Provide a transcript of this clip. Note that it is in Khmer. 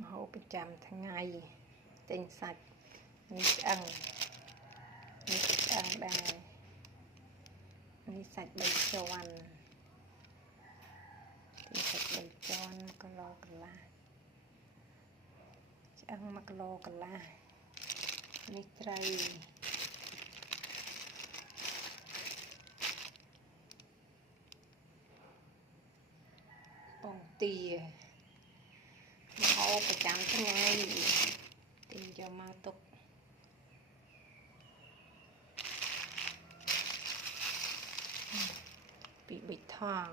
ម្ហូបប្រចាំថ្ងៃចេញសាច់នេះឆ្អឹងនេះឆ្អឹងដែរនេះសាច់3ជាន់នេះសាច់3ជាន់1គីឡូកន្លះឆ្អឹង1គីឡូកន្លះនេះត្រីពងទាម្ហូបប្រចាំថ្ងៃទិញយកមកទុកពីប៊ិចថង